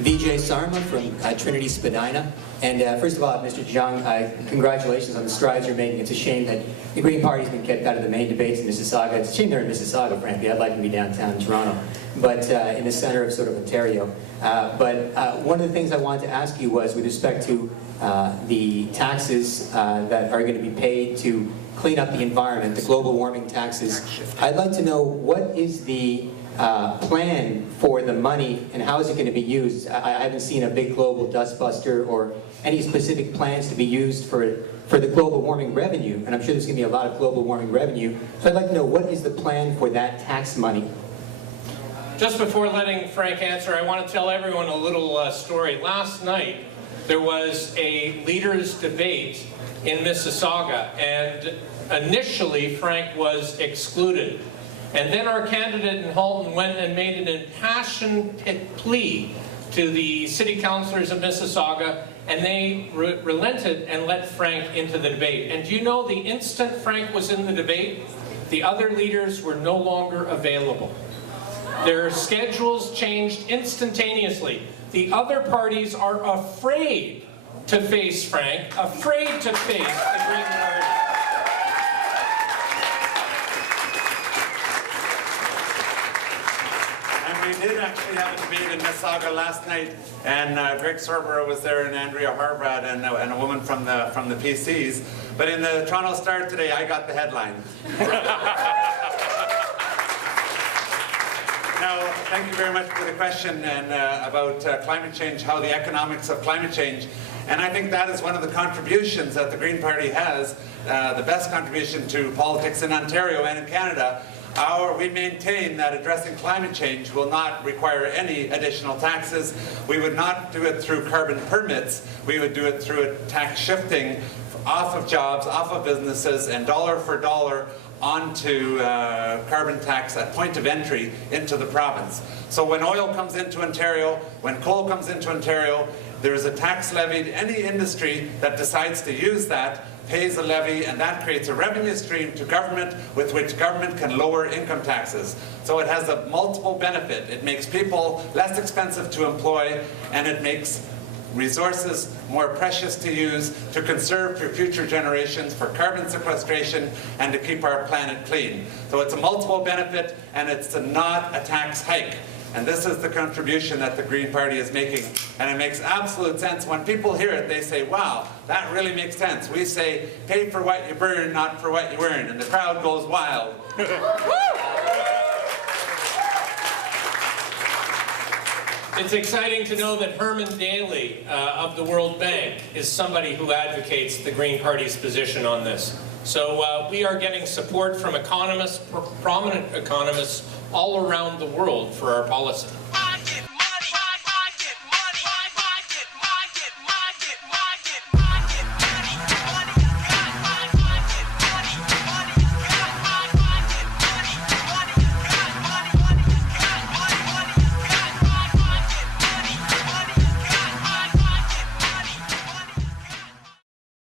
Vijay Sarma from Trinity Spadina. And first of all, Mr. DeJong, congratulations on the strides you're making. It's a shame that the Green Party's been kept out of the main debates in Mississauga. It's a shame they're in Mississauga, frankly. I'd like to be downtown in Toronto, but in the center of sort of Ontario. But one of the things I wanted to ask you was with respect to the taxes that are going to be paid to clean up the environment, the global warming taxes. I'd like to know what is the plan for the money and how is it going to be used? I haven't seen a big global dustbuster or any specific plans to be used for the global warming revenue, and I'm sure there's going to be a lot of global warming revenue. So I'd like to know what is the plan for that tax money? Just before letting Frank answer, I want to tell everyone a little story. Last night there was a leaders' debate in Mississauga, and initially Frank was excluded. And then our candidate in Halton went and made an impassioned plea to the city councillors of Mississauga, and they relented and let Frank into the debate. And do you know, the instant Frank was in the debate, the other leaders were no longer available. Their schedules changed instantaneously. The other parties are afraid to face Frank, afraid to face the Green Party. We did actually have a debate in Mississauga last night, and Greg Sorborough was there, and Andrea Harbrad, and a woman from the PCs. But in the Toronto Star today, I got the headline. Now, thank you very much for the question and about climate change, how the economics of climate change. And I think that is one of the contributions that the Green Party has, the best contribution to politics in Ontario and in Canada. We maintain that addressing climate change will not require any additional taxes. We would not do it through carbon permits. We would do it through a tax shifting off of jobs, off of businesses, and dollar for dollar onto carbon tax at point of entry into the province. So when oil comes into Ontario, when coal comes into Ontario, there is a tax levied. Any industry that decides to use that pays a levy, and that creates a revenue stream to government with which government can lower income taxes. So it has a multiple benefit. It makes people less expensive to employ, and it makes resources more precious to use, to conserve for future generations, for carbon sequestration, and to keep our planet clean. So it's a multiple benefit, and it's not a tax hike. And this is the contribution that the Green Party is making. And it makes absolute sense. When people hear it, they say, wow, that really makes sense. We say, pay for what you burn, not for what you earn. And the crowd goes wild. It's exciting to know that Herman Daly of the World Bank is somebody who advocates the Green Party's position on this. So we are getting support from economists, prominent economists all around the world for our policy.